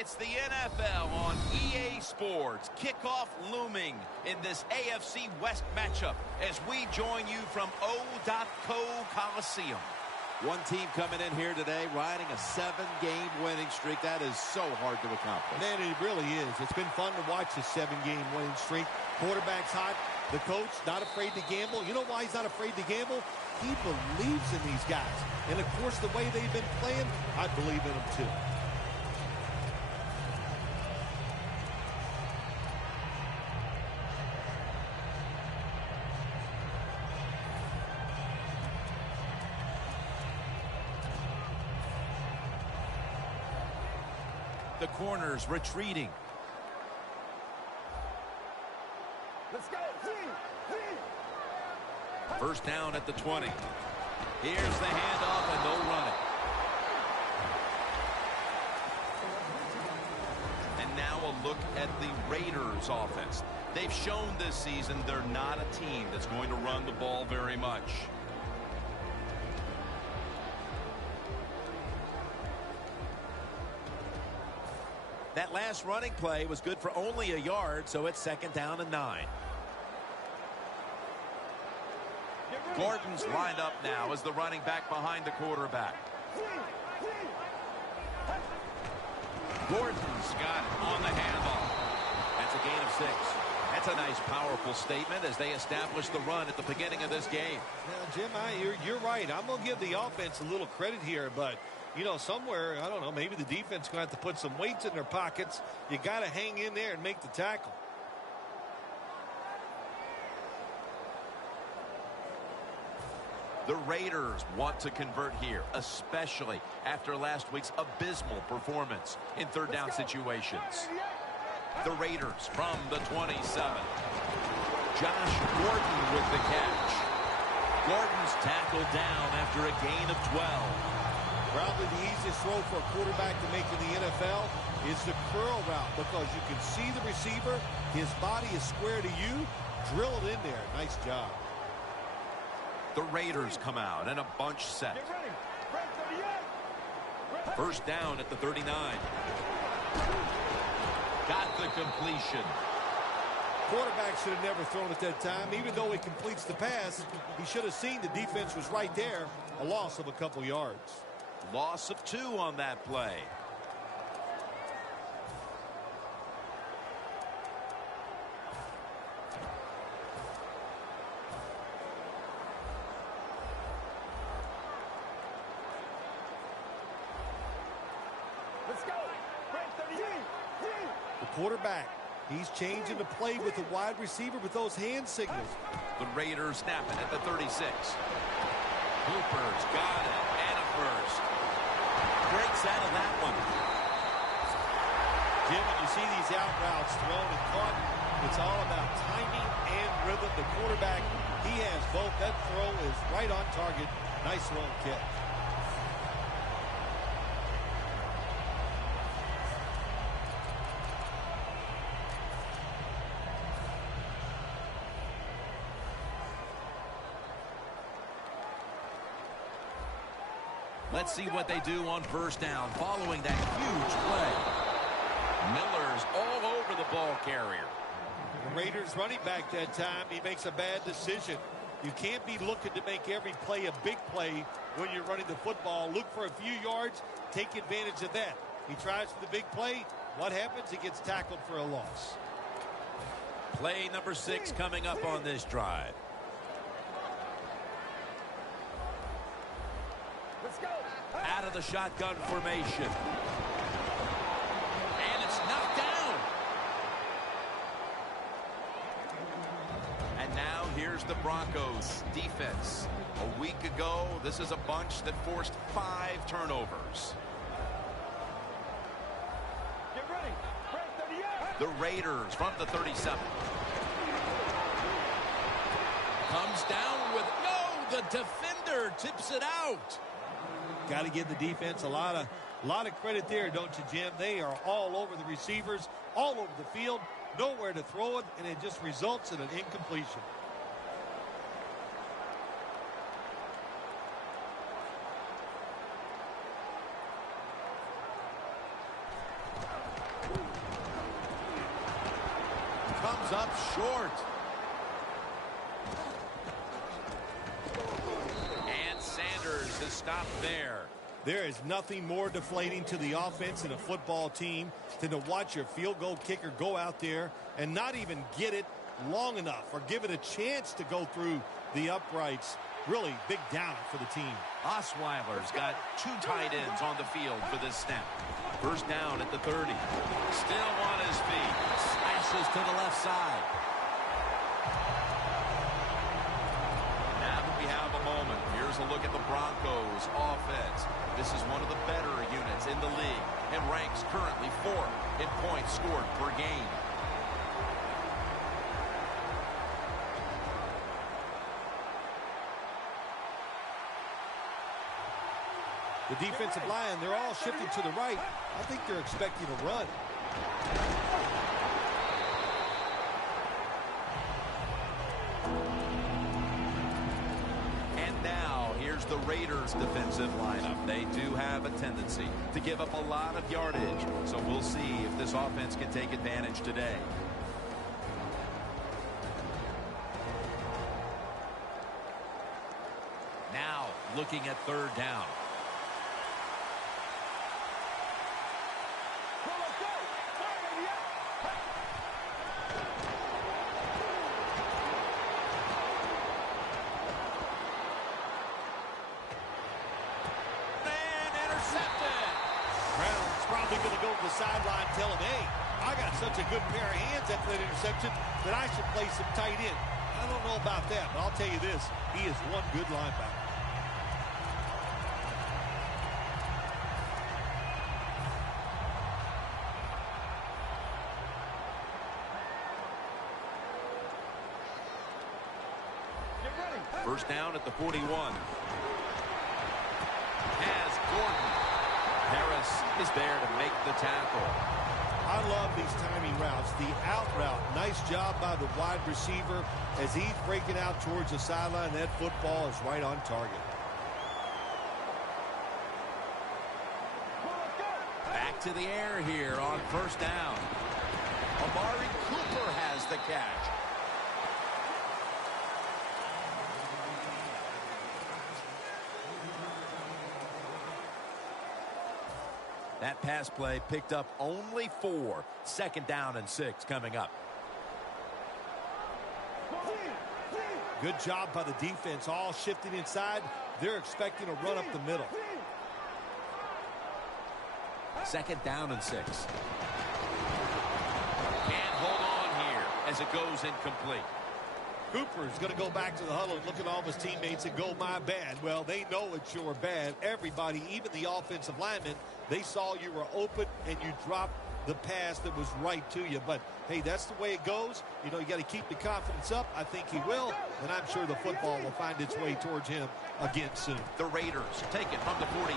It's the NFL on EA Sports. Kickoff looming in this AFC West matchup as we join you from O.Co Coliseum. One team coming in here today riding a 7-game winning streak. That is so hard to accomplish. Man, it really is. It's been fun to watch this 7-game winning streak. Quarterback's hot. The coach not afraid to gamble. You know why he's not afraid to gamble? He believes in these guys. And, of course, the way they've been playing, I believe in them too. The corners retreating. Let's go. First down at the 20. Here's the handoff, and they'll run it. And now a look at the Raiders offense. They've shown this season they're not a team that's going to run the ball very much. That last running play was good for only a yard, so it's 2nd down and 9. Gordon's lined up now as the running back behind the quarterback. Gordon's got it on the handoff. That's a gain of 6. That's a nice, powerful statement as they establish the run at the beginning of this game. Now, Jim, you're right. I'm going to give the offense a little credit here, but you know, somewhere, I don't know, maybe the defense is going to have to put some weights in their pockets. You got to hang in there and make the tackle. The Raiders want to convert here, especially after last week's abysmal performance in third down situations. The Raiders from the 27. Josh Gordon with the catch. Gordon's tackled down after a gain of 12. Probably the easiest throw for a quarterback to make in the NFL is the curl route because you can see the receiver. His body is square to you. Drill it in there. Nice job. The Raiders come out and a bunch set. First down at the 39. Got the completion. Quarterback should have never thrown at that time. Even though he completes the pass, he should have seen the defense was right there. A loss of a couple yards. Loss of 2 on that play. Let's go. The quarterback, he's changing the play with the wide receiver with those hand signals. The Raiders snap it at the 36. Hooper's got it, and a first. Breaks out of that one. Jim, when you see these out routes thrown and caught, it's all about timing and rhythm. The quarterback, he has both. That throw is right on target. Nice throw and catch. Let's see what they do on first down following that huge play. Miller's all over the ball carrier. The Raiders running back that time, he makes a bad decision. You can't be looking to make every play a big play when you're running the football. Look for a few yards, take advantage of that. He tries for the big play. What happens? He gets tackled for a loss. Play number 6 coming up on this drive. Let's go. Out of the shotgun formation. And it's knocked down. And now here's the Broncos defense. A week ago, this is a bunch that forced 5 turnovers. Get ready. Break 38. The Raiders from the 37. Comes down with no. The defender tips it out. Got to give the defense a lot of credit there, don't you, Jim? They are all over the receivers, all over the field, nowhere to throw it, and it just results in an incompletion. comes up short. And Sanders is stopped there. There is nothing more deflating to the offense in a football team than to watch your field goal kicker go out there and not even get it long enough or give it a chance to go through the uprights. Really big downer for the team. Osweiler's got two tight ends on the field for this snap. First down at the 30. Still on his feet. Slashes to the left side. Now that we have a moment, here's a look at the Broncos offense. This is one of the better units in the league and ranks currently 4th in points scored per game. The defensive line, they're all shifting to the right. I think they're expecting a run. And now, here's the Raiders' defensive lineup. They do have a tendency to give up a lot of yardage, so we'll see if this offense can take advantage today. Now, looking at third down. Going to go to the sideline, tell him, hey, I got such a good pair of hands after that interception that I should play some tight end. I don't know about that, but I'll tell you this, he is one good linebacker. First down at the 41. Has Gordon. Harris is there to make the tackle. I love these timing routes. The out route, nice job by the wide receiver as he's breaking out towards the sideline. That football is right on target. Back to the air here on first down. Amari Cooper has the catch. That pass play picked up only 4. Second down and 6 coming up. Good job by the defense, all shifting inside. They're expecting a run up the middle. Second down and 6. Can't hold on here as it goes incomplete. Cooper's going to go back to the huddle and look at all of his teammates and go, my bad. Well, they know it's your bad. Everybody, even the offensive linemen, they saw you were open and you dropped the pass that was right to you. But, hey, that's the way it goes. You know, you got to keep the confidence up. I think he will. And I'm sure the football will find its way towards him again soon. The Raiders take it from the 43.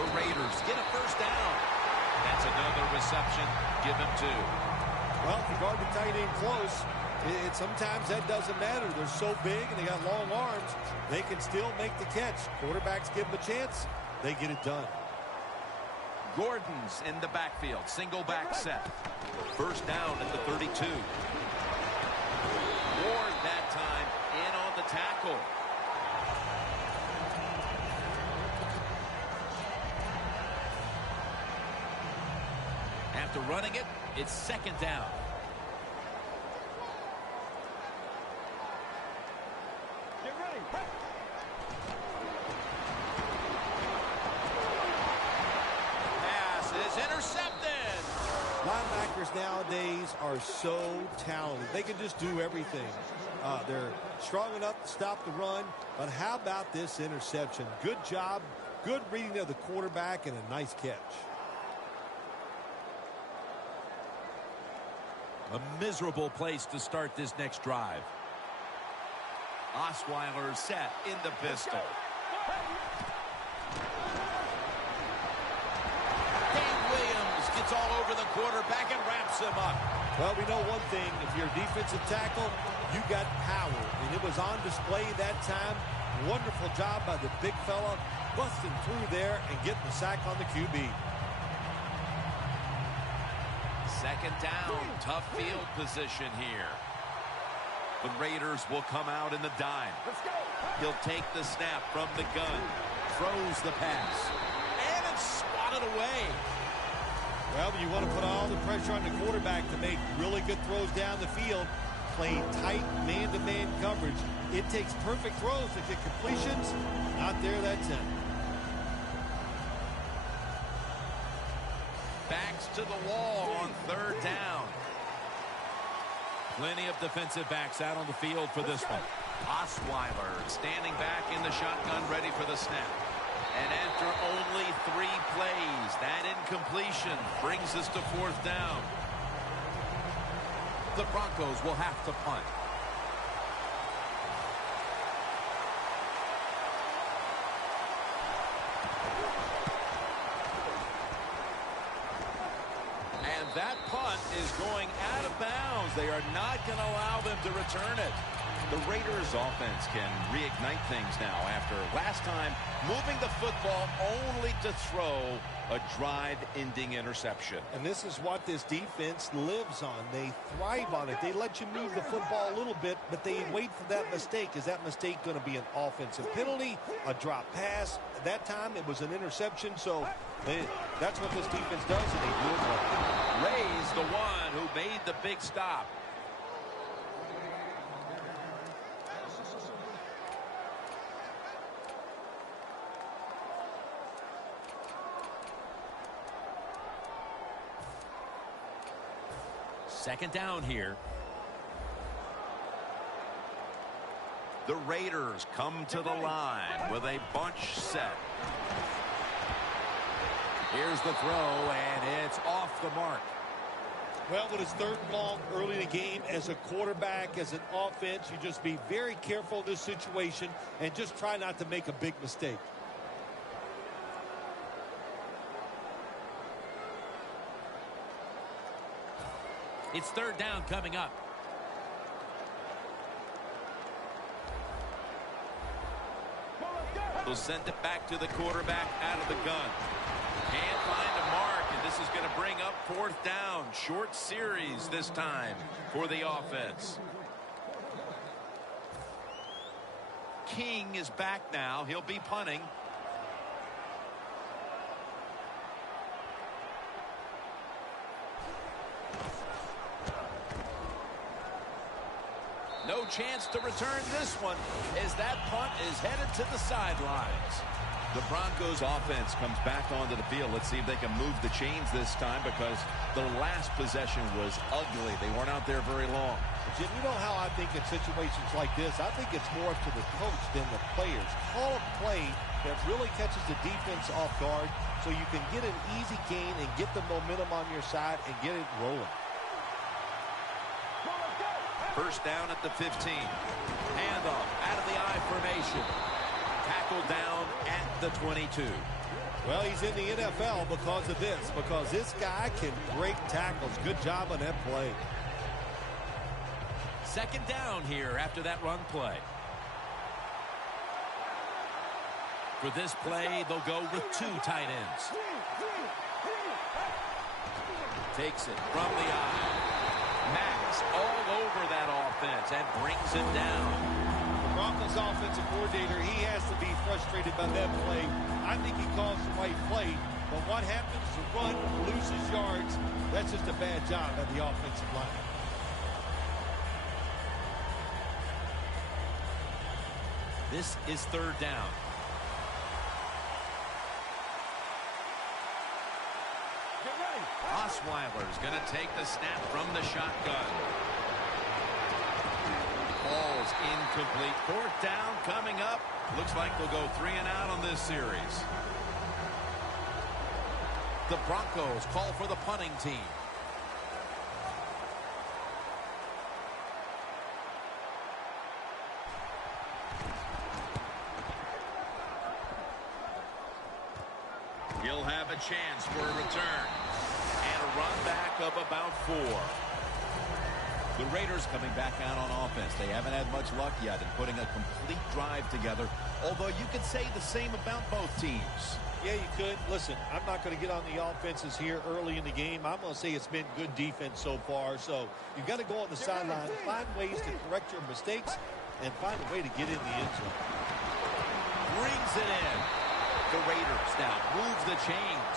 The Raiders get a first down. That's another reception. Give him 2. Well, if you guard the tight end close, sometimes that doesn't matter. They're so big and they got long arms, they can still make the catch. Quarterbacks give them a chance, they get it done. Gordon's in the backfield. Single back set. First down at the 32. Ward that time in on the tackle. After running it, it's second down. Linebackers nowadays are so talented. They can just do everything. They're strong enough to stop the run. But how about this interception? Good job, good reading of the quarterback, and a nice catch. A miserable place to start this next drive. Osweiler set in the pistol. Gets all over the quarterback and wraps him up. Well, we know one thing. If you're a defensive tackle, you got power. And it was on display that time. Wonderful job by the big fella, busting through there and getting the sack on the QB. Second down, tough field position here. The Raiders will come out in the dime. Let's go. He'll take the snap from the gun, throws the pass, and it's swatted away. Well, you want to put all the pressure on the quarterback to make really good throws down the field, play tight man-to-man coverage. It takes perfect throws to get completions. Not there that time. Backs to the wall on third down. Plenty of defensive backs out on the field for this one. Osweiler standing back in the shotgun, ready for the snap. And after only 3 plays, that incompletion brings us to fourth down. The Broncos will have to punt. And that punt is going out of bounds. They are not going to allow them to return it. The Raiders offense can reignite things now after last time moving the football only to throw a drive-ending interception. And this is what this defense lives on. They thrive on it. They let you move the football a little bit, but they wait for that mistake. Is that mistake going to be an offensive penalty, a drop pass? At that time, it was an interception, so that's what this defense does, and they do it well. Ray's the one who made the big stop. Second down here. The Raiders come to the line with a bunch set. Here's the throw, and it's off the mark. Well, when it's third and long early in the game, as a quarterback, as an offense, you just be very careful in this situation and just try not to make a big mistake. It's third down coming up. They'll send it back to the quarterback out of the gun. Can't find a mark, and this is going to bring up fourth down. Short series this time for the offense. King is back now. He'll be punting. No chance to return this one as that punt is headed to the sidelines. The Broncos offense comes back onto the field. Let's see if they can move the chains this time, because the last possession was ugly. They weren't out there very long. Jim, you know how I think in situations like this, I think it's more up to the coach than the players. Call a play that really catches the defense off guard so you can get an easy gain and get the momentum on your side and get it rolling. First down at the 15. Handoff out of the I formation. Tackled down at the 22. Well, he's in the NFL because of this, because this guy can break tackles. Good job on that play. Second down here after that run play. For this play, they'll go with 2 tight ends. Takes it from the eye. Max all over that offense and brings it down. The Broncos offensive coordinator, he has to be frustrated by that play. I think he calls the right play, but what happens to run, loses yards, that's just a bad job of the offensive line. This is third down. Osweiler's going to take the snap from the shotgun. Ball's incomplete. Fourth down coming up. Looks like they'll go 3 and out on this series. The Broncos call for the punting team. He'll have a chance for a return. And a run back of about 4. The Raiders coming back out on offense. They haven't had much luck yet in putting a complete drive together, although you could say the same about both teams. Yeah, you could. Listen, I'm not going to get on the offenses here early in the game. I'm going to say it's been good defense so far. So you've got to go on the sideline, find ways to correct your mistakes, and find a way to get in the end zone. Brings it in. The Raiders now move the chains.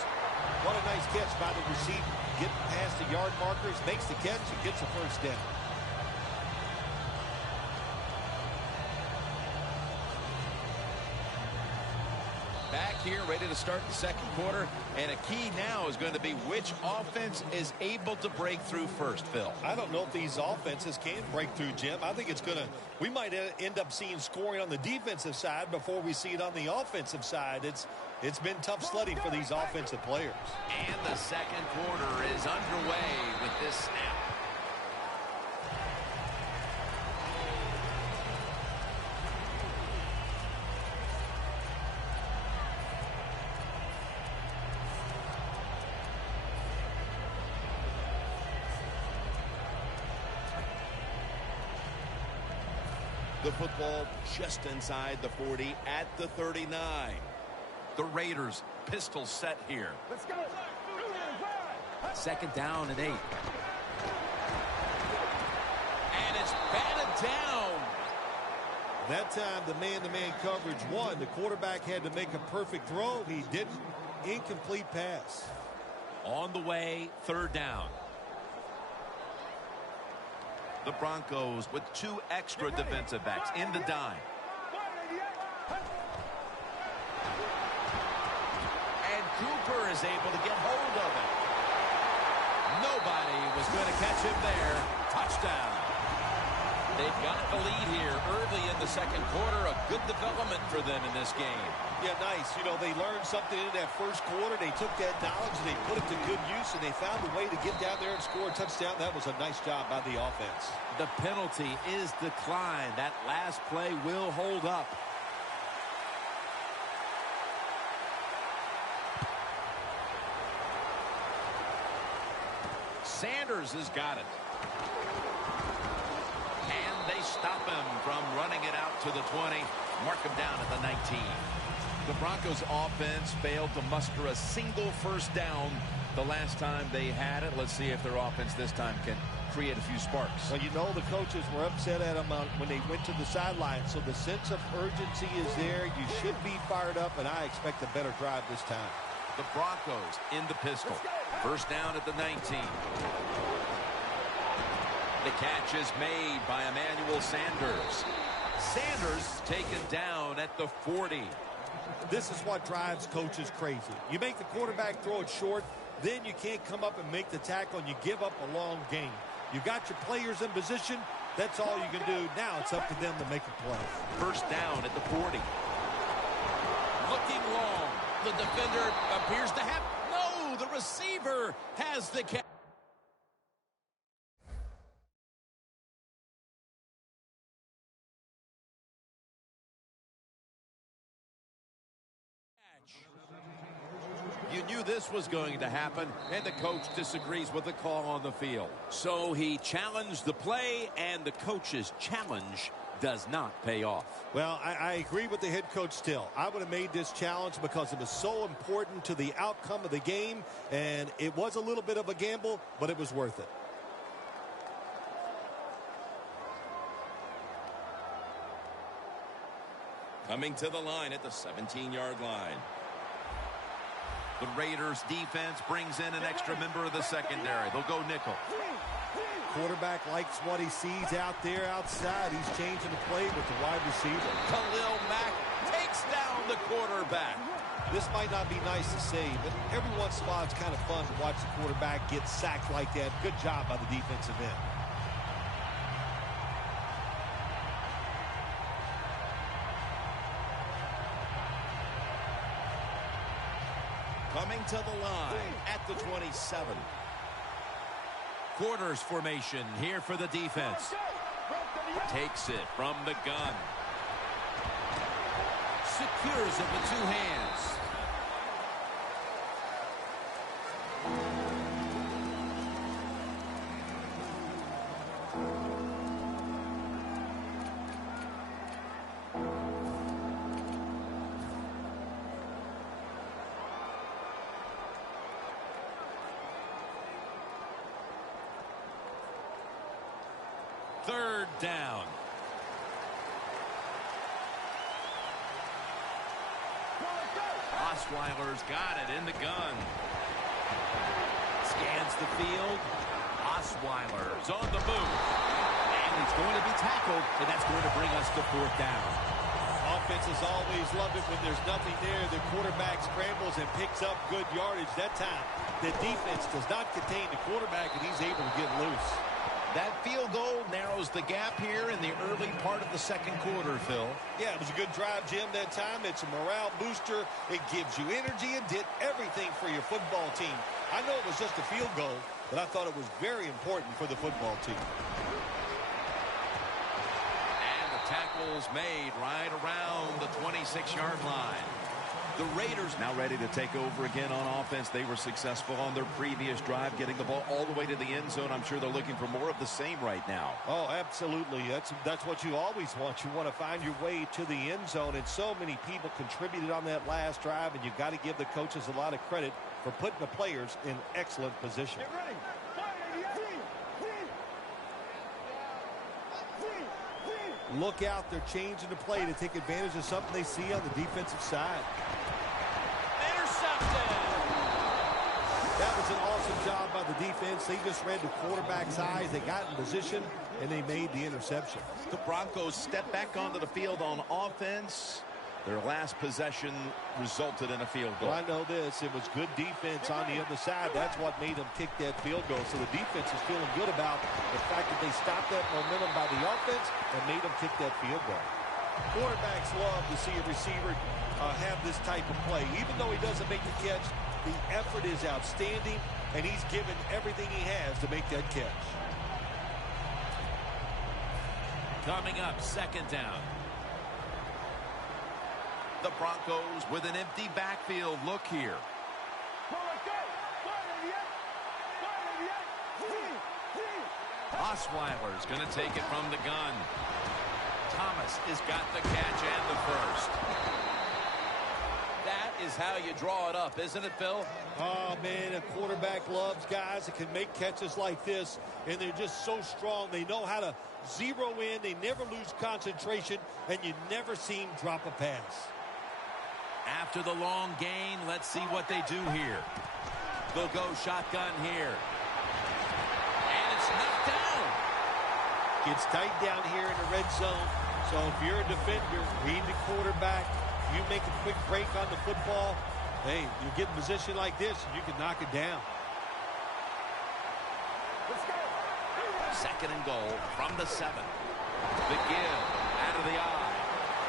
What a nice catch by the receiver. Getting past the yard markers, makes the catch, and gets a first down. Back here, ready to start the second quarter. And a key now is going to be which offense is able to break through first, Phil. I don't know if these offenses can break through, Jim. I think it's going to, we might end up seeing scoring on the defensive side before we see it on the offensive side. It's been tough sledding for these offensive players. And the second quarter is underway with this snap. The football just inside the 40 at the 39. The Raiders pistol set here. Let's go. Second down and 8. And it's batted down. That time the man-to-man coverage won. The quarterback had to make a perfect throw. He didn't. Incomplete pass. On the way, third down. The Broncos with 2 extra defensive backs in the dime. And Cooper is able to get hold of it. Nobody was going to catch him there. Touchdown. They've got the lead here early in the second quarter. A good development for them in this game. Yeah, nice. You know, they learned something in that first quarter. They took that knowledge and they put it to good use, and they found a way to get down there and score a touchdown. That was a nice job by the offense. The penalty is declined. That last play will hold up. Sanders has got it. And they stop him from running it out to the 20. Mark him down at the 19. The Broncos offense failed to muster a single first down the last time they had it. Let's see if their offense this time can create a few sparks. Well, you know the coaches were upset at them when they went to the sideline, so the sense of urgency is there. You should be fired up, and I expect a better drive this time. The Broncos in the pistol. First down at the 19. The catch is made by Emmanuel Sanders. Sanders taken down at the 40. This is what drives coaches crazy. You make the quarterback throw it short, then you can't come up and make the tackle, and you give up a long gain. You got your players in position. That's all you can do. Now it's up to them to make a play. First down at the 40. Looking long. The defender appears to have... No, the receiver has the catch. You knew this was going to happen, and the coach disagrees with the call on the field. So he challenged the play, and the coach's challenge does not pay off. Well, I agree with the head coach still. I would have made this challenge because it was so important to the outcome of the game, and it was a little bit of a gamble, but it was worth it. Coming to the line at the 17-yard line. The Raiders defense brings in an extra member of the secondary. They'll go nickel. Quarterback likes what he sees out there outside. He's changing the play with the wide receiver. Khalil Mack takes down the quarterback. This might not be nice to say, but every once in a while it's kind of fun to watch the quarterback get sacked like that. Good job by the defensive end. Coming to the line at the 27. Quarters formation here for the defense. Takes it from the gun. Secures it with 2 hands. Third down. Osweiler's got it in the gun. Scans the field. Osweiler's on the move. And he's going to be tackled, and that's going to bring us to fourth down. Offenses always love it when there's nothing there. The quarterback scrambles and picks up good yardage. That time, the defense does not contain the quarterback, and he's able to get loose. That field goal narrows the gap here in the early part of the second quarter, Phil. Yeah, it was a good drive, Jim, that time. It's a morale booster. It gives you energy and did everything for your football team. I know it was just a field goal, but I thought it was very important for the football team. And the tackle's made right around the 26-yard line. The Raiders now ready to take over again on offense. They were successful on their previous drive, getting the ball all the way to the end zone. I'm sure they're looking for more of the same right now. Oh, absolutely. That's what you always want. You want to find your way to the end zone, and so many people contributed on that last drive, and you've got to give the coaches a lot of credit for putting the players in excellent position. Get ready. Look out, they're changing the play to take advantage of something they see on the defensive side. Intercepted! That was an awesome job by the defense. They just read the quarterback's eyes. They got in position, and they made the interception. The Broncos step back onto the field on offense. Their last possession resulted in a field goal. Well, I know this. It was good defense on the other side. That's what made them kick that field goal. So the defense is feeling good about the fact that they stopped that momentum by the offense and made them kick that field goal. Quarterbacks love to see a receiver have this type of play. Even though he doesn't make the catch, the effort is outstanding, and he's given everything he has to make that catch. Coming up, second down. The Broncos with an empty backfield. Look here. Osweiler's going to take it from the gun. Thomas has got the catch and the first. That is how you draw it up, isn't it, Phil? Oh, man, a quarterback loves guys that can make catches like this, and they're just so strong. They know how to zero in. They never lose concentration, and you never see him drop a pass. After the long gain, let's see what they do here. They'll go shotgun here. And it's knocked down. Gets tight down here in the red zone. So if you're a defender, read the quarterback, you make a quick break on the football, hey, you get in position like this, you can knock it down. Second and goal from the 7. The give out of the eye.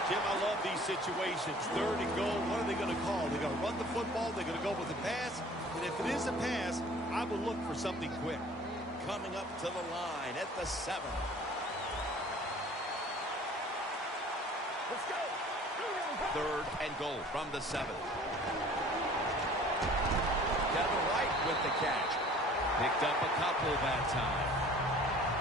Jim, I love these situations. Third and goal, what are they going to call? They're going to run the football, they're going to go with a pass, and if it is a pass, I will look for something quick. Coming up to the line at the 7. Let's go. Third and goal from the 7. Kevin White with the catch. Picked up a couple that time.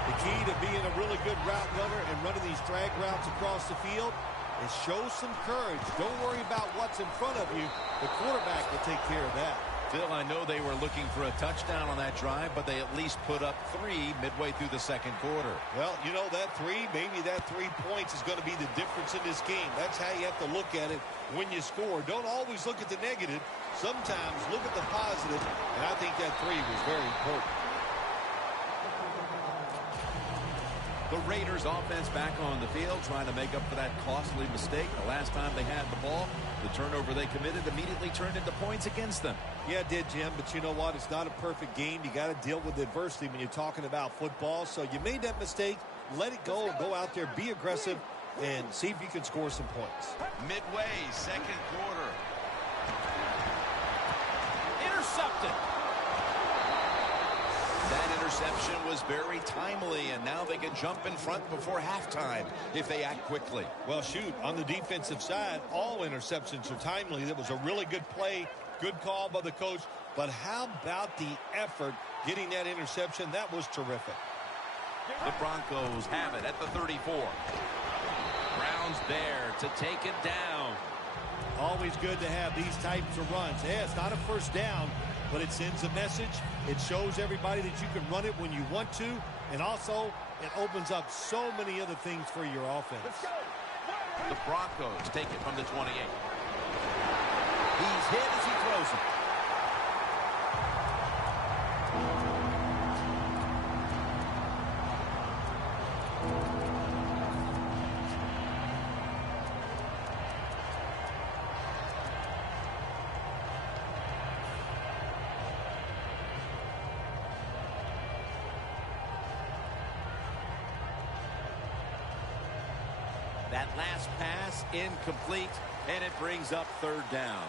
The key to being a really good route runner and running these drag routes across the field is show some courage. Don't worry about what's in front of you. The quarterback will take care of that. Phil, I know they were looking for a touchdown on that drive, but they at least put up 3 midway through the second quarter. Well, you know, that 3, maybe that 3 points is going to be the difference in this game. That's how you have to look at it when you score. Don't always look at the negative. Sometimes look at the positive, and I think that 3 was very important. The Raiders offense back on the field trying to make up for that costly mistake. The last time they had the ball, the turnover they committed immediately turned into points against them. Yeah, it did, Jim, but you know what? It's not a perfect game. You got to deal with adversity when you're talking about football. So you made that mistake. Let it go and go out there, be aggressive, and see if you can score some points. Midway, second quarter. Intercepted. That interception was very timely, and now they can jump in front before halftime if they act quickly. Well, shoot, on the defensive side, all interceptions are timely. That was a really good play, good call by the coach. But how about the effort getting that interception? That was terrific. The Broncos have it at the 34. Browns there to take it down. Always good to have these types of runs. Yeah, it's not a first down, but it sends a message. It shows everybody that you can run it when you want to, and also it opens up so many other things for your offense. Let's go. The Broncos take it from the 28. He's hit as he throws it. That last pass incomplete, and it brings up third down.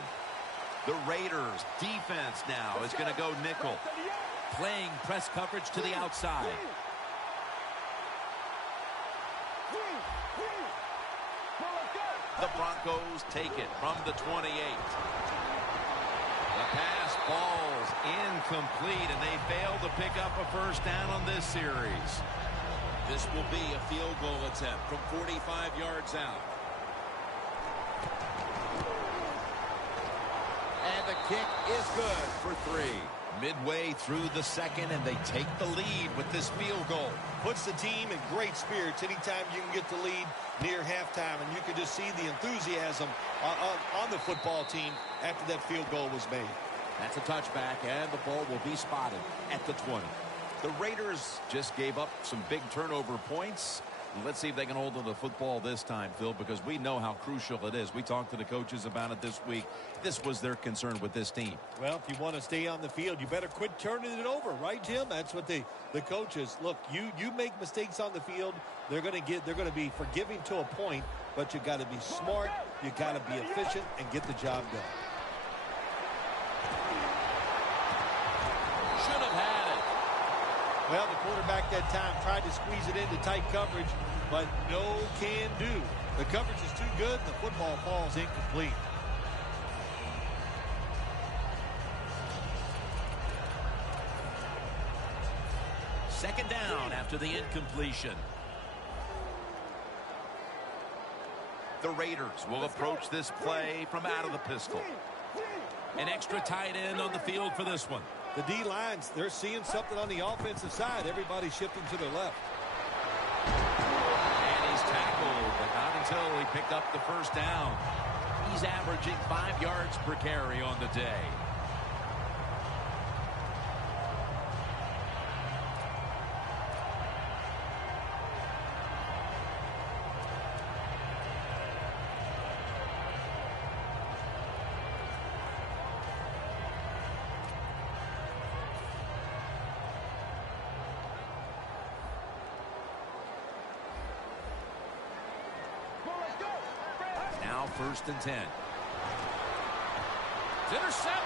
The Raiders defense now is going to go nickel, playing press coverage to the outside. The Broncos take it from the 28. The pass falls incomplete, and they fail to pick up a first down on this series. This will be a field goal attempt from 45 yards out. And the kick is good for 3. Midway through the second, and they take the lead with this field goal. Puts the team in great spirits anytime you can get the lead near halftime, and you can just see the enthusiasm on the football team after that field goal was made. That's a touchback, and the ball will be spotted at the 20. The Raiders just gave up some big turnover points. Let's see if they can hold on to the football this time, Phil, because we know how crucial it is. We talked to the coaches about it this week. This was their concern with this team. Well, if you want to stay on the field, you better quit turning it over, right, Jim? That's what the coaches look. You make mistakes on the field, they're going to be forgiving to a point, but you got to be smart, you got to be efficient, and get the job done. Should have had it. Well, the quarterback that time tried to squeeze it into tight coverage, but no can do. The coverage is too good, and the football falls incomplete. Second down after the incompletion. The Raiders will approach this play from out of the pistol. An extra tight end on the field for this one. The D-lines, they're seeing something on the offensive side. Everybody's shifting to their left. And he's tackled, but not until he picked up the first down. He's averaging 5 yards per carry on the day. Now 1st and 10. It's intercepted.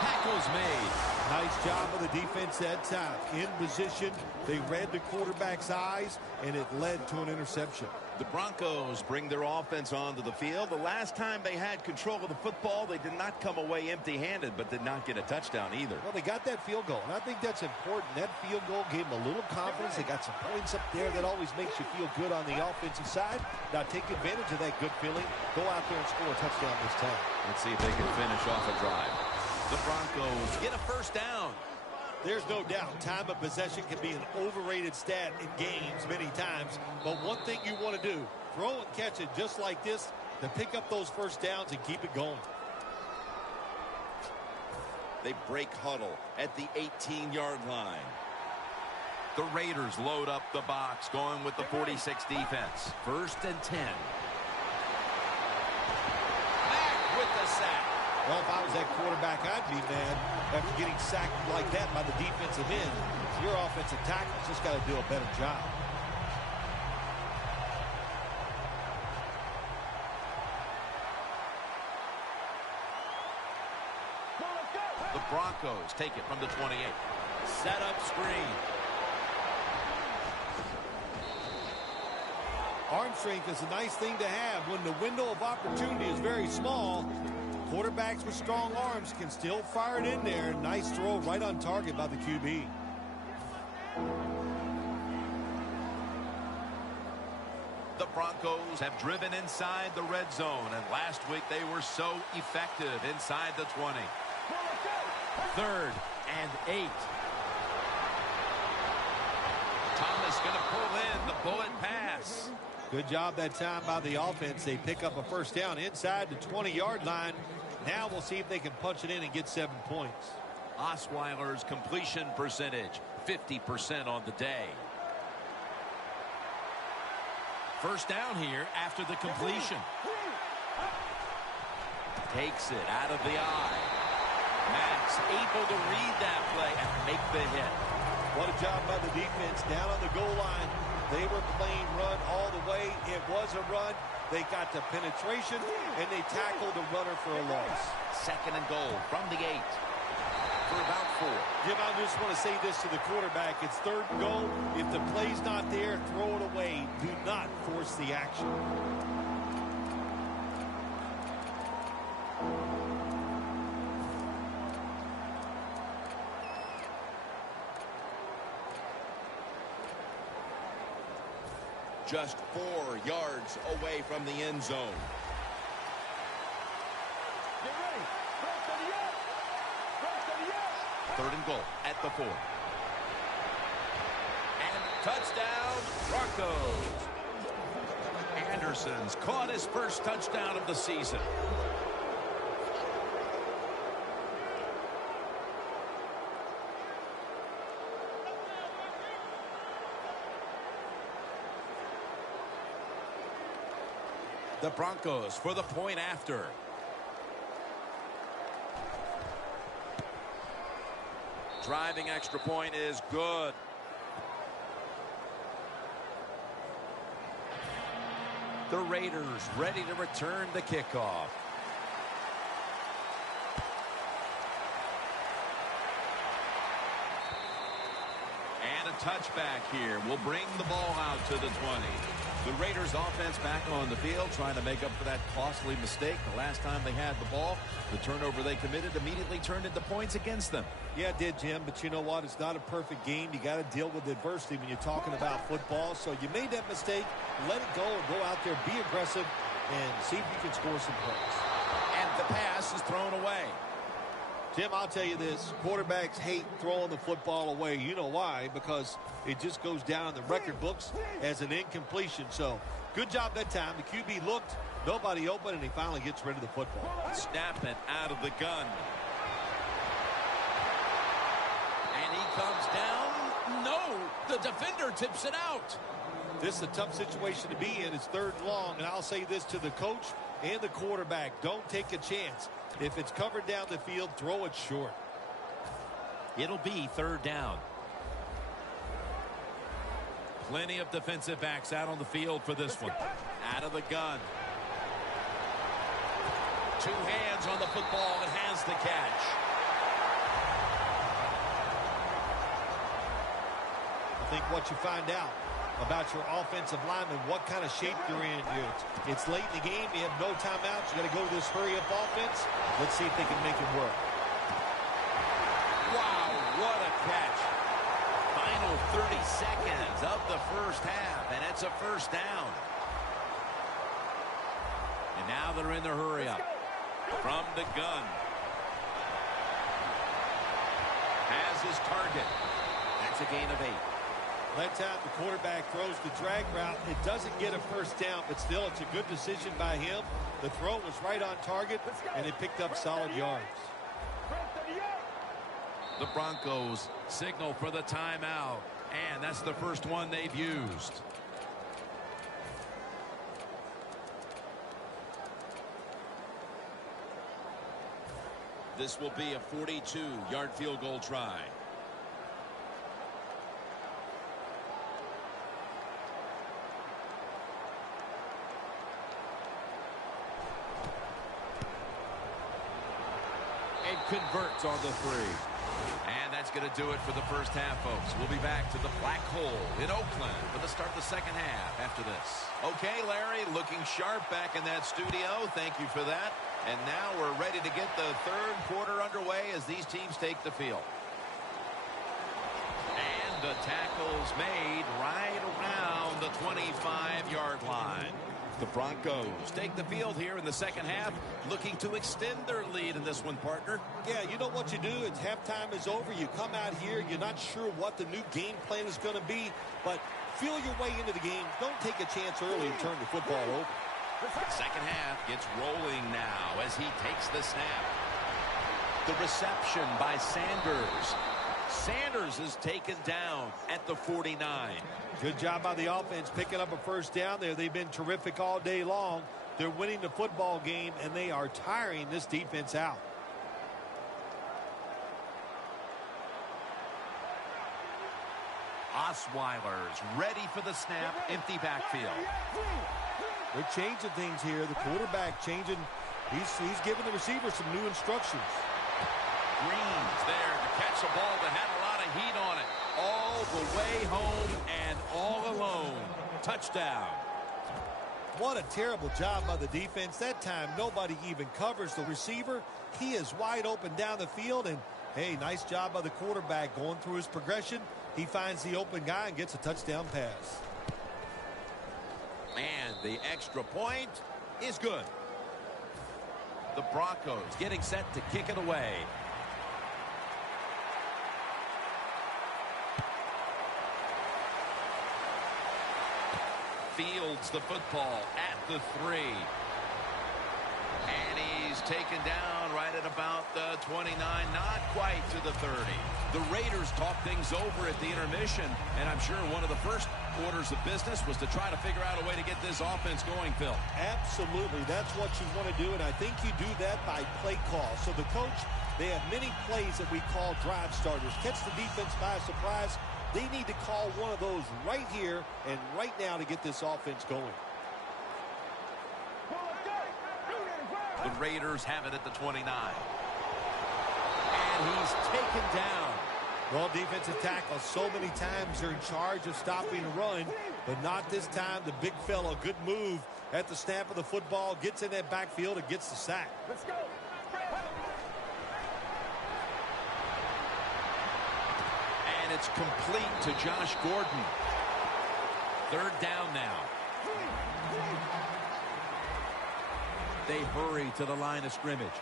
Tackle's made. Nice job of the defense that time. In position, they read the quarterback's eyes, and it led to an interception. The Broncos bring their offense onto the field. The last time they had control of the football, they did not come away empty-handed, but did not get a touchdown either. Well, they got that field goal, and I think that's important. That field goal gave them a little confidence. They got some points up there that always makes you feel good on the offensive side. Now take advantage of that good feeling. Go out there and score a touchdown this time. Let's see if they can finish off a drive. The Broncos get a first down. There's no doubt time of possession can be an overrated stat in games many times. But one thing you want to do, throw and catch it just like this to pick up those first downs and keep it going. They break huddle at the 18-yard line. The Raiders load up the box, going with the 46 defense. 1st and 10. Back with the sack. Well, if I was that quarterback, I'd be mad after getting sacked like that by the defensive end. Your offensive tackle's just got to do a better job. The Broncos take it from the 28. Set up screen. Arm strength is a nice thing to have when the window of opportunity is very small. Quarterbacks with strong arms can still fire it in there. Nice throw right on target by the QB. The Broncos have driven inside the red zone, and last week they were so effective inside the 20. 3rd and 8. Thomas going to pull in the bullet pass. Good job that time by the offense. They pick up a first down inside the 20-yard line. Now we'll see if they can punch it in and get 7 points. Osweiler's completion percentage, 50% on the day. First down here after the completion. Takes it out of the eye. Max able to read that play and make the hit. What a job by the defense down on the goal line. They were playing run all the way. It was a run. They got the penetration, and they tackled the runner for a loss. Second and goal from the 8 for about 4. Jim, I just want to say this to the quarterback. It's third and goal. If the play's not there, throw it away. Do not force the action. Just 4 yards away from the end zone. Get ready. Third and goal at the 4. And touchdown, Broncos. Anderson's caught his first touchdown of the season. The Broncos for the point after. Driving extra point is good. The Raiders ready to return the kickoff. And a touchback here will bring the ball out to the 20. The Raiders offense back on the field trying to make up for that costly mistake. The last time they had the ball, the turnover they committed immediately turned into points against them. Yeah, it did, Jim, but you know what? It's not a perfect game. You got to deal with adversity when you're talking about football. So you made that mistake, let it go, and go out there, be aggressive, and see if you can score some points. And the pass is thrown away. Jim, I'll tell you this. Quarterbacks hate throwing the football away. You know why? Because it just goes down in the record books as an incompletion. So, good job that time. The QB looked, nobody open, and he finally gets rid of the football. Snap it out of the gun. And he comes down. No, the defender tips it out. This is a tough situation to be in. It's third and long, and I'll say this to the coach and the quarterback. Don't take a chance. If it's covered down the field, throw it short. It'll be third down. Plenty of defensive backs out on the field for this one. Out of the gun. 2 hands on the football and has the catch. I think what you find out about your offensive lineman, what kind of shape they're in. It's late in the game. You have no timeouts. You got to go to this hurry-up offense. Let's see if they can make it work. Wow, what a catch. Final 30 seconds of the first half, and it's a first down. And now they're in the hurry-up. From the gun. Has his target. That's a gain of 8. That time the quarterback throws the drag route. It doesn't get a first down, but still it's a good decision by him. The throw was right on target, and it picked up solid yards. The Broncos signal for the timeout, and that's the first one they've used. This will be a 42-yard field goal try. And converts on the 3. And that's going to do it for the first half, folks. We'll be back to the Black Hole in Oakland for the start of the second half after this. Okay, Larry, looking sharp back in that studio. Thank you for that. And now we're ready to get the third quarter underway as these teams take the field. And the tackle's made right around the 25-yard line. The Broncos take the field here in the second half, looking to extend their lead in this one, partner. Yeah, you know what you do? It's halftime is over. You come out here. You're not sure what the new game plan is going to be, but feel your way into the game. Don't take a chance early and turn the football over. Second half gets rolling now as he takes the snap. The reception by Sanders. Sanders is taken down at the 49. Good job by the offense picking up a first down there. They've been terrific all day long. They're winning the football game, and they are tiring this defense out. Osweiler's ready for the snap. Empty backfield. They're changing things here. The quarterback changing. He's giving the receiver some new instructions. Green's there to catch a ball that had a lot of heat on it. All the way home and all alone. Touchdown. What a terrible job by the defense. That time, nobody even covers the receiver. He is wide open down the field. And, hey, nice job by the quarterback going through his progression. He finds the open guy and gets a touchdown pass. And the extra point is good. The Broncos getting set to kick it away. Fields the football at the 3. And he's taken down right at about the 29, not quite to the 30. The Raiders talk things over at the intermission, and I'm sure one of the first orders of business was to try to figure out a way to get this offense going, Phil. Absolutely. That's what you want to do, and I think you do that by play call. So the coach, they have many plays that we call drive starters. Catch the defense by surprise. They need to call one of those right here and right now to get this offense going. The Raiders have it at the 29. And he's taken down. Well, defensive tackle, so many times they're in charge of stopping the run, but not this time. The big fella, good move at the snap of the football, gets in that backfield and gets the sack. Let's go. And it's complete to Josh Gordon. Third down now. They hurry to the line of scrimmage.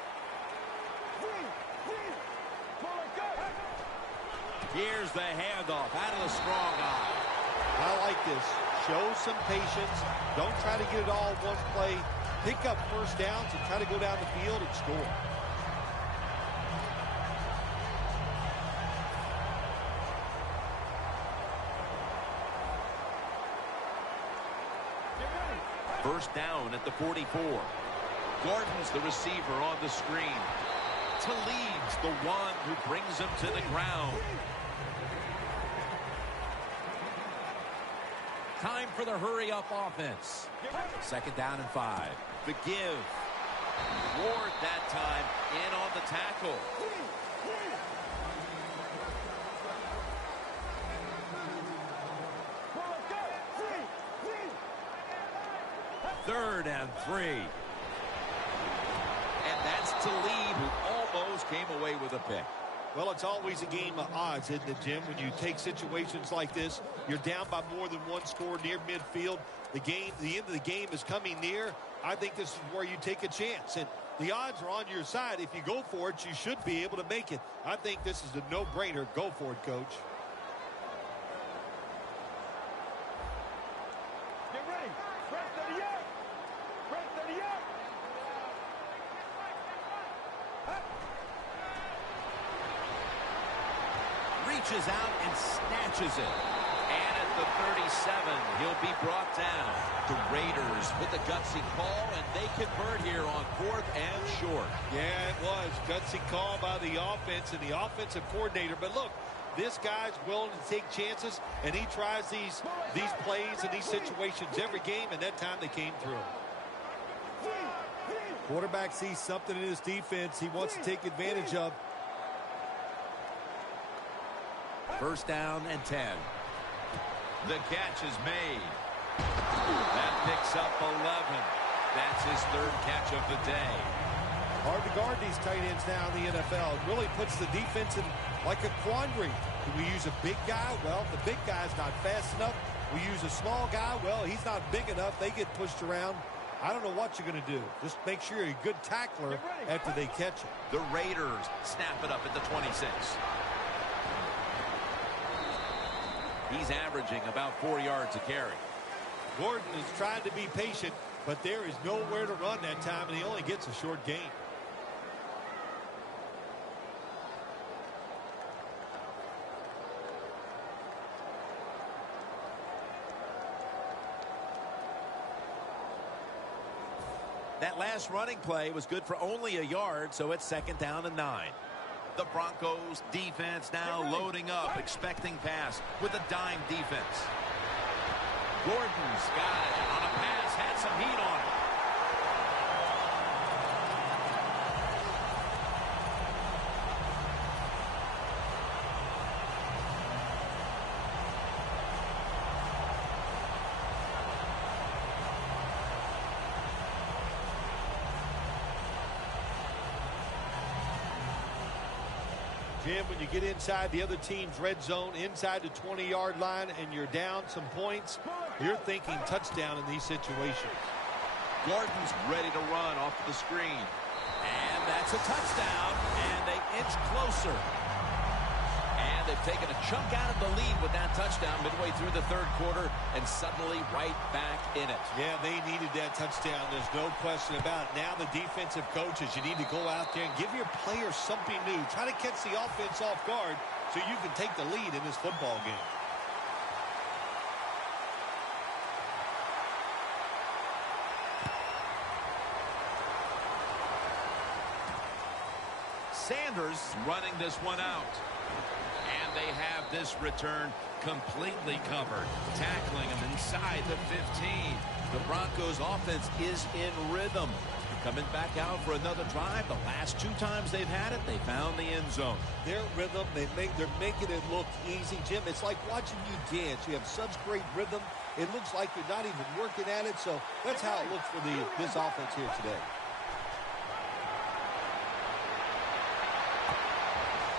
Here's the handoff out of the strong eye. I like this. Show some patience. Don't try to get it all in one play. Pick up first downs and try to go down the field and score. First down at the 44. Gordon's the receiver on the screen. Talib's the one who brings him to the ground. Time for the hurry-up offense. Second down and 5. The give. Ward that time in on the tackle. Third and 3. And that's Talib, who almost came away with a pick. Well, it's always a game of odds, isn't it, Jim? When you take situations like this, you're down by more than one score near midfield. The end of the game is coming near. I think this is where you take a chance. And the odds are on your side. If you go for it, you should be able to make it. I think this is a no-brainer. Go for it, Coach. Get ready. Press 30 up. Press 30 up. Reaches out and snatches it. And at the 37, he'll be brought down. The Raiders with the gutsy call, and they convert here on 4th and short. Yeah, it was. Gutsy call by the offense and the offensive coordinator. But look, this guy's willing to take chances, and he tries these plays and these situations every game, and that time they came through. Quarterback sees something in his defense he wants to take advantage of. First down and 10. The catch is made. That picks up 11. That's his 3rd catch of the day. Hard to guard these tight ends now in the NFL. It really puts the defense in like a quandary. Do we use a big guy? Well, if the big guy's not fast enough, We use a small guy. Well, he's not big enough. They get pushed around. I don't know what you're going to do. Just make sure you're a good tackler after they catch it. The Raiders snap it up at the 26. He's averaging about 4 yards a carry. Gordon is trying to be patient, but there is nowhere to run that time, and he only gets a short gain. That last running play was good for only a yard, so it's 2nd down and 9. The Broncos defense now loading up, expecting pass with a dime defense. Gordon's got it on a pass, had some heat on it. Jim, when you get inside the other team's red zone, inside the 20-yard line, and you're down some points, you're thinking touchdown in these situations. Gordon's ready to run off the screen. And that's a touchdown, and they inch closer. And they've taken a chunk out of the lead with that touchdown midway through the 3rd quarter and suddenly right back in it. Yeah, they needed that touchdown. There's no question about it. Now the defensive coaches, you need to go out there and give your players something new. Try to catch the offense off guard so you can take the lead in this football game. Sanders running this one out. And they have this return completely covered, tackling him inside the 15. The Broncos offense is in rhythm. Coming back out for another drive. The last 2 times they've had it, they found the end zone. Their rhythm, they're making it look easy. Jim, it's like watching you dance. You have such great rhythm. It looks like you're not even working at it. So that's how it looks for this offense here today.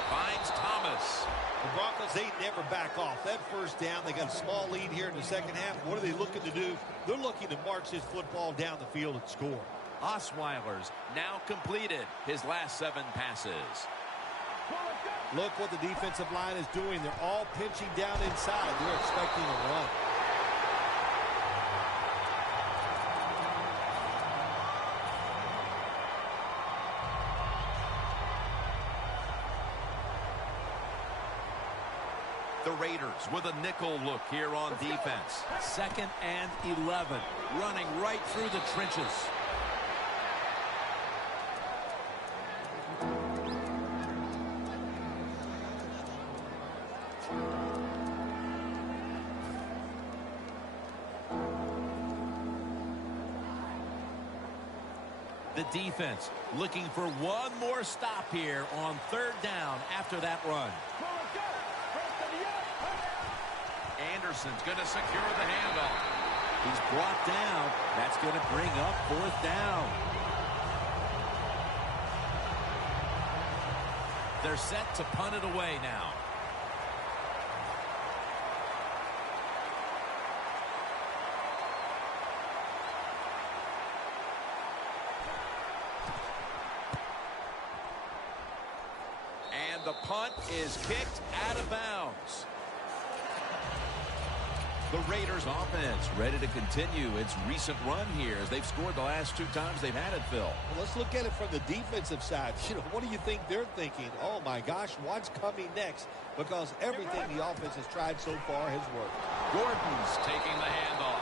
Finds Thomas. The Broncos, they never back off. That first down, they got a small lead here in the 2nd half. What are they looking to do? They're looking to march this football down the field and score. Osweiler's now completed his last 7 passes. Look what the defensive line is doing. They're all pinching down inside. They're expecting a run. The Raiders with a nickel look here on defense. 2nd and 11. Running right through the trenches. The defense looking for one more stop here on 3rd down after that run. Anderson's going to secure the handoff. He's brought down. That's going to bring up 4th down. They're set to punt it away now. And the punt is kicked out of bounds. The Raiders offense ready to continue its recent run here as they've scored the last 2 times they've had it, Phil. Well, let's look at it from the defensive side. What do you think they're thinking? Oh, my gosh, what's coming next? Because everything the offense has tried so far has worked. Gordon's taking the handoff.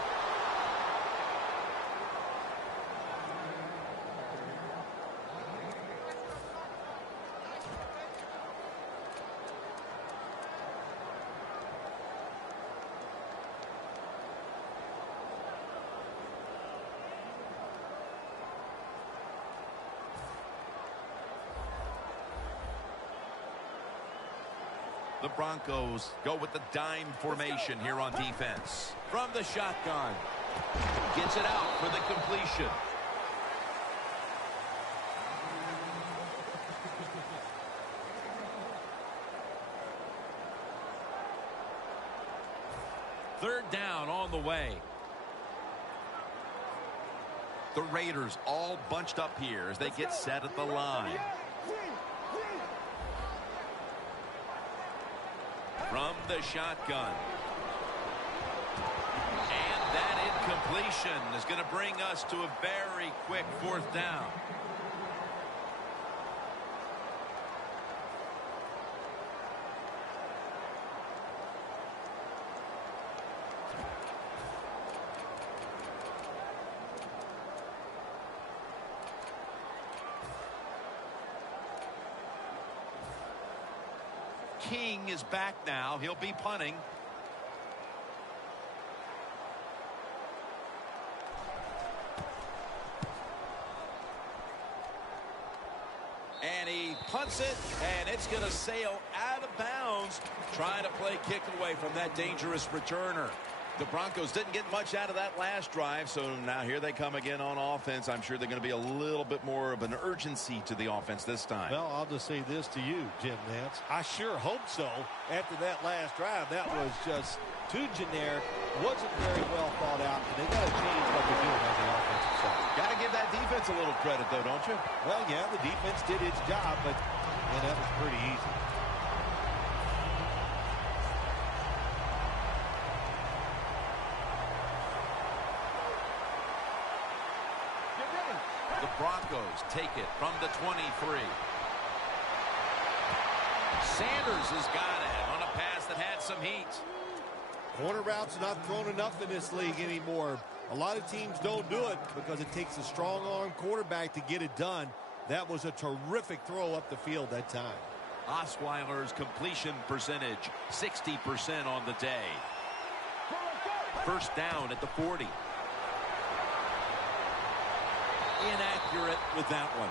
The Broncos go with the dime formation here on defense. From the shotgun. Gets it out for the completion. Third down on the way. The Raiders all bunched up here as they get set at the line. From the shotgun. And that incompletion is going to bring us to a very quick fourth down. King is back now. He'll be punting. And he punts it, and it's going to sail out of bounds, trying to play kick away from that dangerous returner. The Broncos didn't get much out of that last drive, so now here they come again on offense. I'm sure they're going to be a little bit more of an urgency to the offense this time. Well, I'll just say this to you, Jim Nance. I sure hope so. After that last drive, that was just too generic, wasn't very well thought out, and they got to change what they're doing on the offensive side. Got to give that defense a little credit, though, don't you? Well, yeah, the defense did its job, but man, that was pretty easy. The Broncos take it from the 23. Sanders has got it on a pass that had some heat. Corner routes not thrown enough in this league anymore. A lot of teams don't do it because it takes a strong arm quarterback to get it done. That was a terrific throw up the field that time. Osweiler's completion percentage, 60% on the day. First down at the 40. Inaccurate with that one.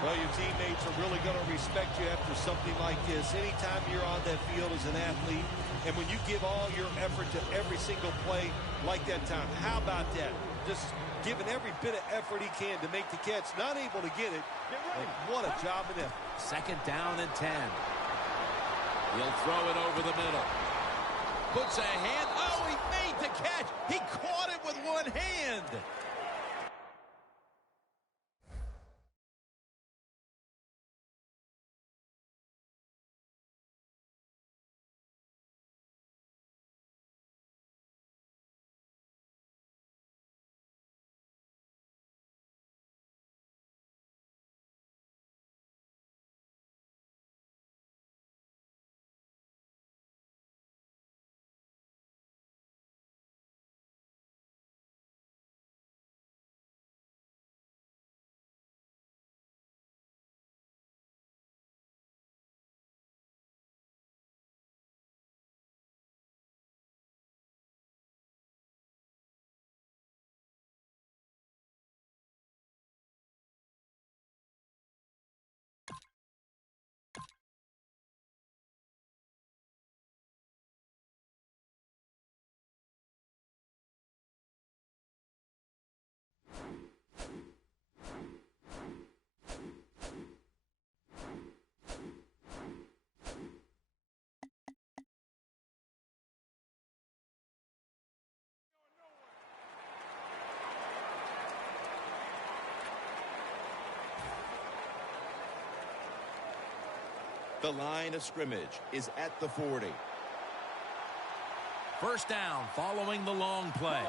Well, your teammates are really going to respect you after something like this. Anytime you're on that field as an athlete, and when you give all your effort to every single play like that time, how about that? Just giving every bit of effort he can to make the catch. Not able to get it. And what a job in effort. Second down and 10. He'll throw it over the middle. Puts a hand. Oh, he made the catch. He caught it with one hand. The line of scrimmage is at the 40. First down following the long play.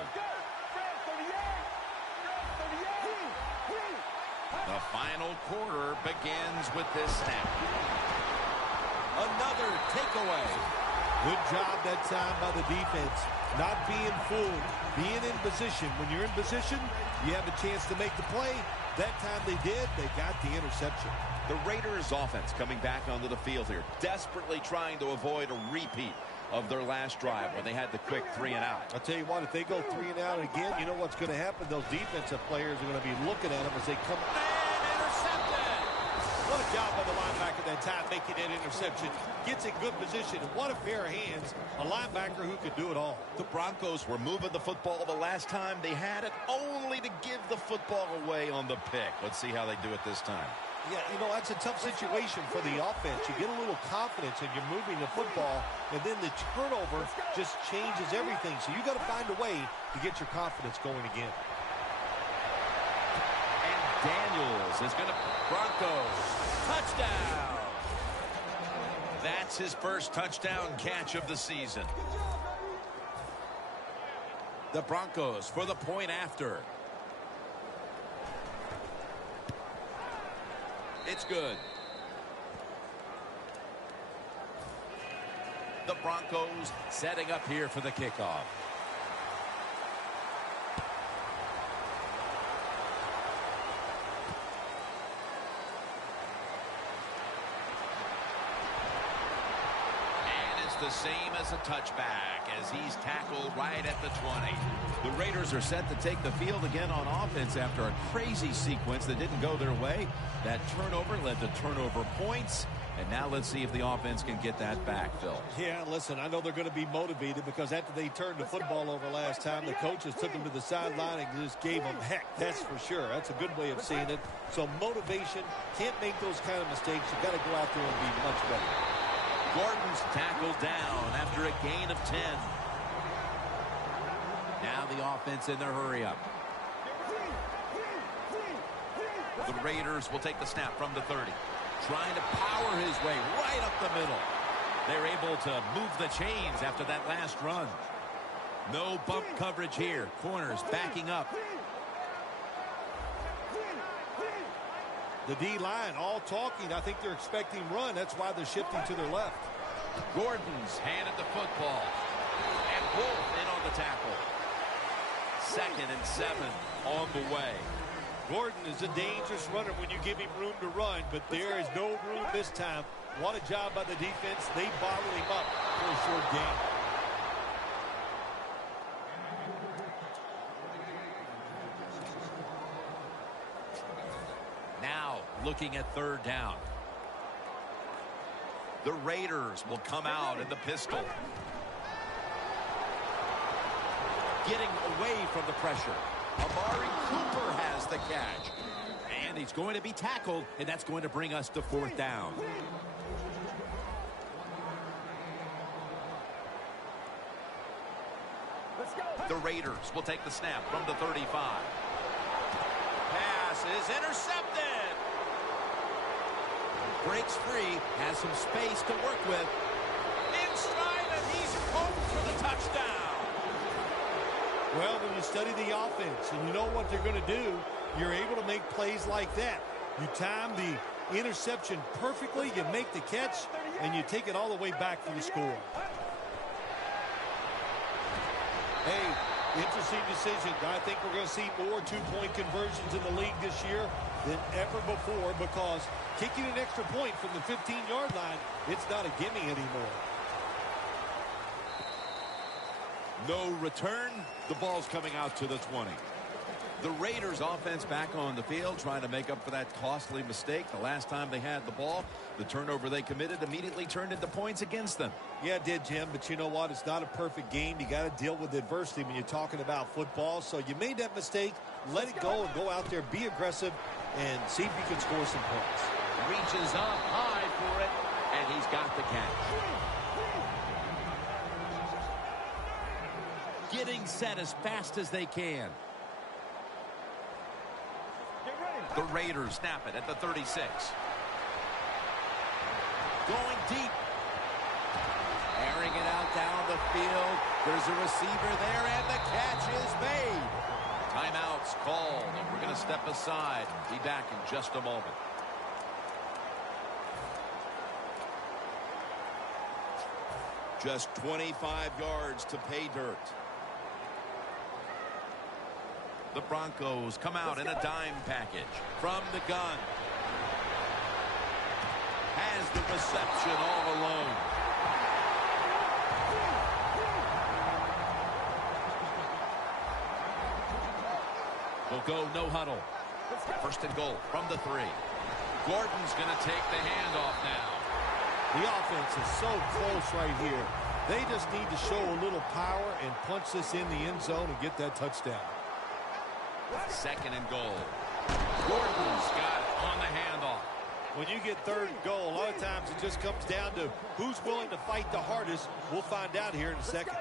The final quarter begins with this snap. Another takeaway. Good job that time by the defense. Not being fooled. Being in position. When you're in position, you have a chance to make the play. That time they did. They got the interception. The Raiders offense coming back onto the field here, desperately trying to avoid a repeat of their last drive when they had the quick 3 and out. I'll tell you what, if they go 3 and out again, you know what's going to happen? Those defensive players are going to be looking at them as they come. And intercepted. What a job by the linebacker that time making that interception. Gets in good position. And what a pair of hands. A linebacker who could do it all. The Broncos were moving the football the last time they had it, only to give the football away on the pick. Let's see how they do it this time. Yeah, you know, that's a tough situation for the offense. You get a little confidence and you're moving the football, and then the turnover just changes everything. So you got to find a way to get your confidence going again. And Daniels is going to Broncos. Touchdown. That's his first touchdown catch of the season. The Broncos for the point after. It's good. The Broncos Setting up here for the kickoff. the same as a touchback as he's tackled right at the 20. The Raiders are set to take the field again on offense after a crazy sequence that didn't go their way. That turnover led to turnover points. And now let's see if the offense can get that back, Phil. Yeah, listen, I know they're going to be motivated because after they turned the football over last time, the coaches took them to the sideline and just gave them heck. That's for sure. That's a good way of seeing it. So motivation, can't make those kind of mistakes. You've got to go out there and be much better. Gordon's tackled down after a gain of 10. Now the offense in their hurry-up. The Raiders will take the snap from the 30. Trying to power his way right up the middle. They're able to move the chains after that last run. No bump coverage here. Corners backing up. The D-line all talking. I think they're expecting run. That's why they're shifting to their left. Gordon's handed the football. And Wolf in on the tackle. 2nd and 7 on the way. Gordon is a dangerous runner when you give him room to run, but there is no room this time. What a job by the defense. They bottled him up for a short gain. Now looking at 3rd down. The Raiders will come out in the pistol. Getting away from the pressure. Amari Cooper has the catch. And he's going to be tackled, and that's going to bring us to 4th down. The Raiders will take the snap from the 35. Pass is intercepted. Breaks free, has some space to work with. In stride, and he's home for the touchdown. Well, when you study the offense and you know what they're going to do, you're able to make plays like that. You time the interception perfectly, you make the catch, and you take it all the way back for the score. Hey, interesting decision. I think we're going to see more two-point conversions in the league this year than ever before because kicking an extra point from the 15-yard line, it's not a gimme anymore. No return. The ball's coming out to the 20. The Raiders offense back on the field trying to make up for that costly mistake. The last time they had the ball, the turnover they committed immediately turned into points against them. Yeah, it did, Jim, but you know what? It's not a perfect game. You got to deal with adversity when you're talking about football. So you made that mistake. Let it go and go out there, be aggressive, and see if you can score some points. Reaches up high for it, and he's got the catch. Getting set as fast as they can. The Raiders snap it at the 36. Going deep. Airing it out down the field. There's a receiver there, and the catch is made. Timeout's called, and we're going to step aside. Be back in just a moment. Just 25 yards to pay dirt. The Broncos come out in a dime package from the gun. Has the reception all alone. We'll go no huddle. 1st and goal from the 3. Gordon's going to take the handoff now. The offense is so close right here. They just need to show a little power and punch this in the end zone and get that touchdown. 2nd and goal. Gordon's got it on the handoff. When you get third and goal, a lot of times it just comes down to who's willing to fight the hardest. We'll find out here in a second.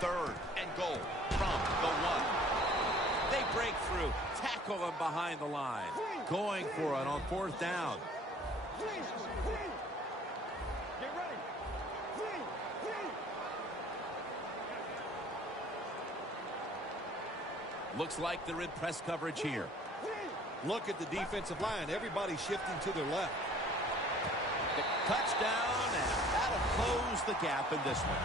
Third and goal from the 1. They break through, tackle him behind the line. Going for it on 4th down. Looks like they're in press coverage here. Look at the defensive line. Everybody's shifting to their left. Touchdown, and that'll close the gap in this one.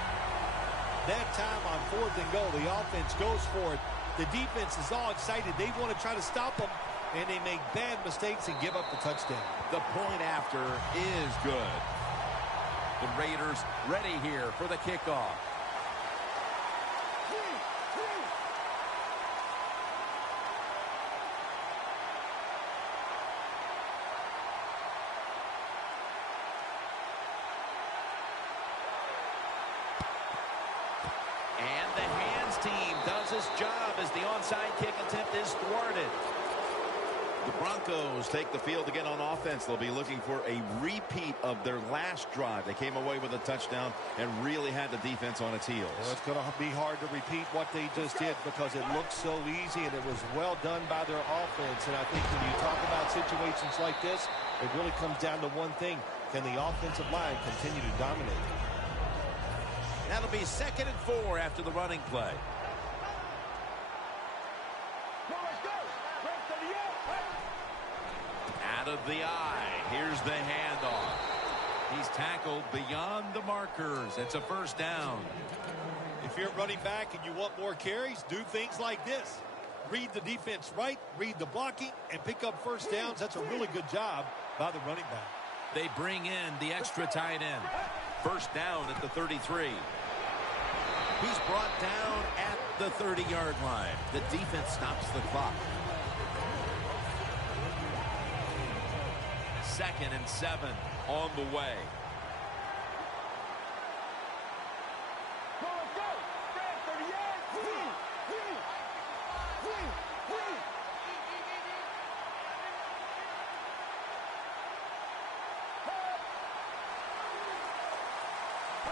That time on 4th and goal, the offense goes for it. The defense is all excited. They want to try to stop them, and they make bad mistakes and give up the touchdown. The point after is good. The Raiders ready here for the kickoff. And the hands team does its job as the onside kick attempt is thwarted. The Broncos take the field again on offense. They'll be looking for a repeat of their last drive. They came away with a touchdown and really had the defense on its heels. Well, it's going to be hard to repeat what they just did because it looks so easy and it was well done by their offense. And I think when you talk about situations like this, it really comes down to one thing. Can the offensive line continue to dominate? That'll be 2nd and 4 after the running play. Out of the eye. Here's the handoff. He's tackled beyond the markers. It's a 1st down. If you're running back and you want more carries, do things like this. Read the defense right, read the blocking, and pick up 1st downs. That's a really good job by the running back. They bring in the extra tight end. 1st down at the 33. He's brought down at the 30-yard line. The defense stops the clock. 2nd and 7 on the way.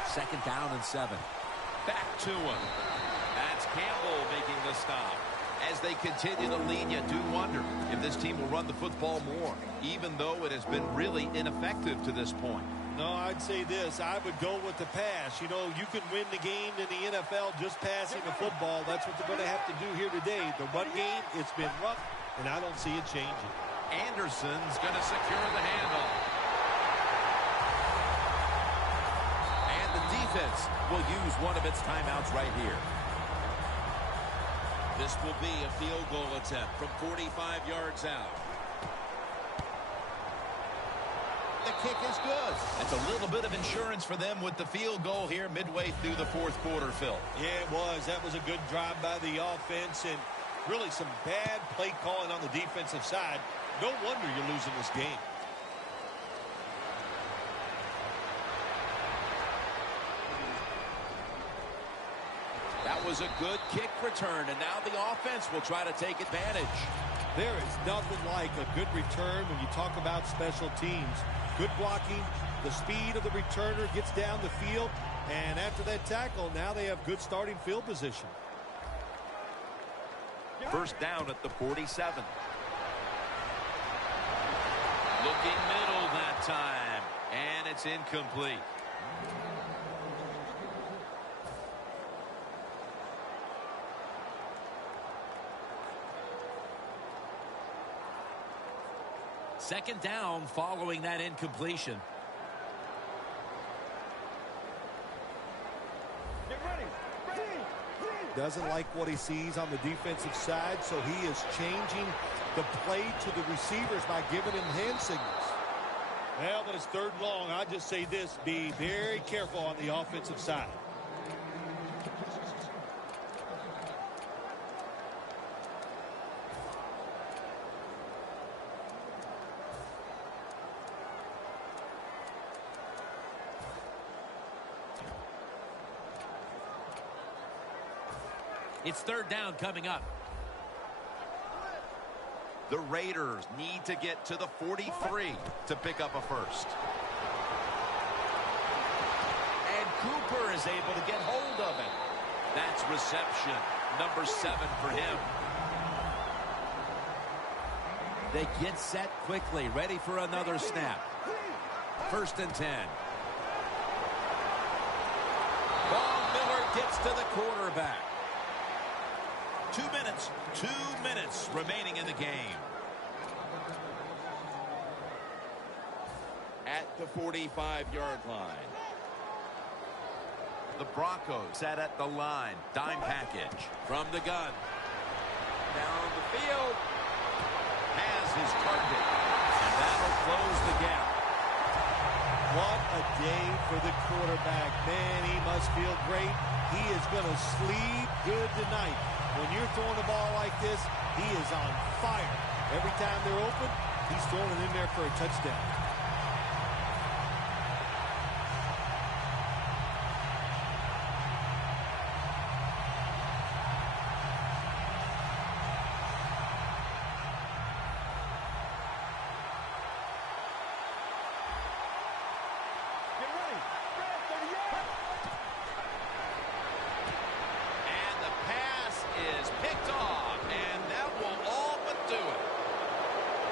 Second down and 7. Back to him. That's Campbell making the stop. As they continue to lead, you do wonder if this team will run the football more, even though it has been really ineffective to this point. No, I'd say this. I would go with the pass. You know, you can win the game in the NFL just passing the football. That's what they're going to have to do here today. The run game, it's been rough, and I don't see it changing. Anderson's going to secure the handoff. And the defense will use one of its timeouts right here. This will be a field goal attempt from 45 yards out. The kick is good. That's a little bit of insurance for them with the field goal here midway through the 4th quarter, Phil. Yeah, it was. That was a good drive by the offense and really some bad play calling on the defensive side. No wonder you're losing this game. That was a good kick return, and now the offense will try to take advantage. There is nothing like a good return when you talk about special teams. Good blocking, the speed of the returner gets down the field, and after that tackle, now they have good starting field position. 1st down at the 47. Looking middle that time, and it's incomplete. Second down following that incompletion. Doesn't like what he sees on the defensive side, so he is changing the play to the receivers by giving him hand signals. Well, but it's 3rd and long. I just say this, be very careful on the offensive side. It's 3rd down coming up. The Raiders need to get to the 43 to pick up a first. And Cooper is able to get hold of it. That's reception number 7 for him. They get set quickly, ready for another snap. 1st and 10. Von Miller gets to the quarterback. 2 minutes remaining in the game. At the 45-yard line. The Broncos set at the line. Dime package. From the gun. Down the field. Has his target. And that'll close the gap. What a day for the quarterback. Man, he must feel great. He is going to sleep good tonight. When you're throwing the ball like this, he is on fire. Every time they're open, he's throwing it in there for a touchdown.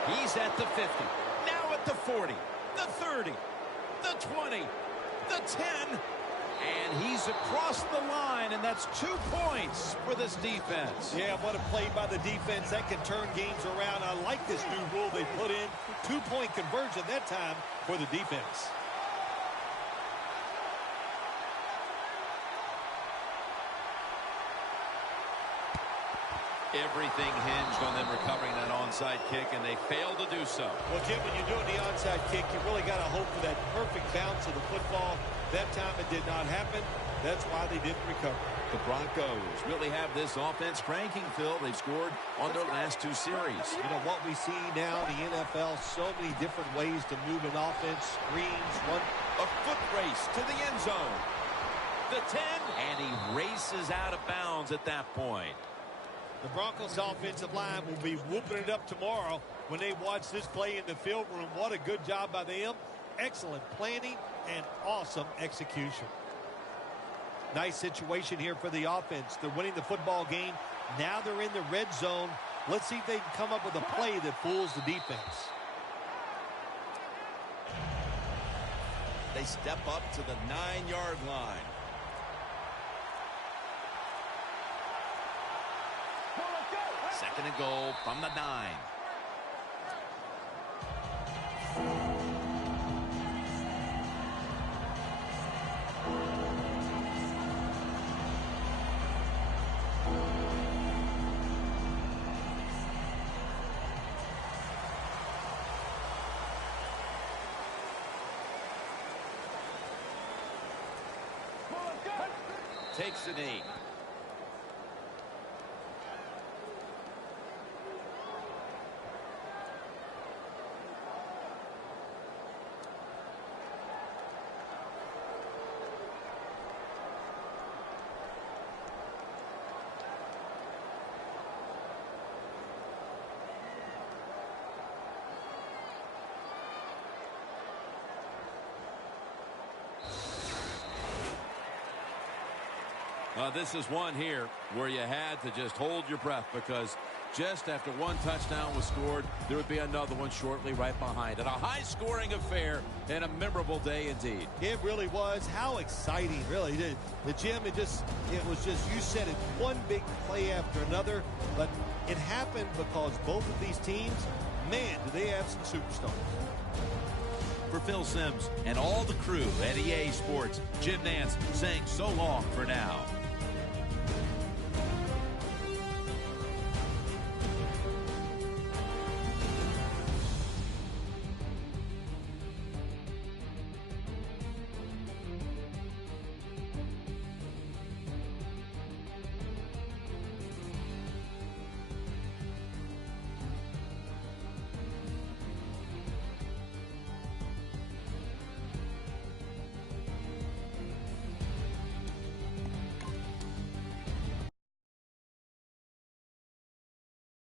He's at the 50, now at the 40, the 30, the 20, the 10, and he's across the line, and that's 2 points for this defense. Yeah, what a play by the defense. That can turn games around. I like this new rule they put in. 2-point conversion that time for the defense. Everything hinged on them recovering that onside kick, and they failed to do so. Well, Jim, when you're doing the onside kick, you really got to hope for that perfect bounce of the football. That time it did not happen. That's why they didn't recover. The Broncos really have this offense cranking, Phil. They've scored on their last 2 series. You know, what we see now in the NFL, so many different ways to move an offense, screens, run. A foot race to the end zone. The 10, and he races out of bounds at that point. The Broncos offensive line will be whooping it up tomorrow when they watch this play in the field room. What a good job by them. Excellent planning and awesome execution. Nice situation here for the offense. They're winning the football game. Now they're in the red zone. Let's see if they can come up with a play that fools the defense. They step up to the 9-yard line. Second and goal from the 9. Takes a knee. This is one here where you had to just hold your breath, because just after one touchdown was scored, there would be another one shortly right behind it. A high-scoring affair and a memorable day indeed. It really was. How exciting, really. The Jim, it was just, you said it, one big play after another, but it happened because both of these teams, man, do they have some superstars. For Phil Simms and all the crew at EA Sports, Jim Nance saying so long for now.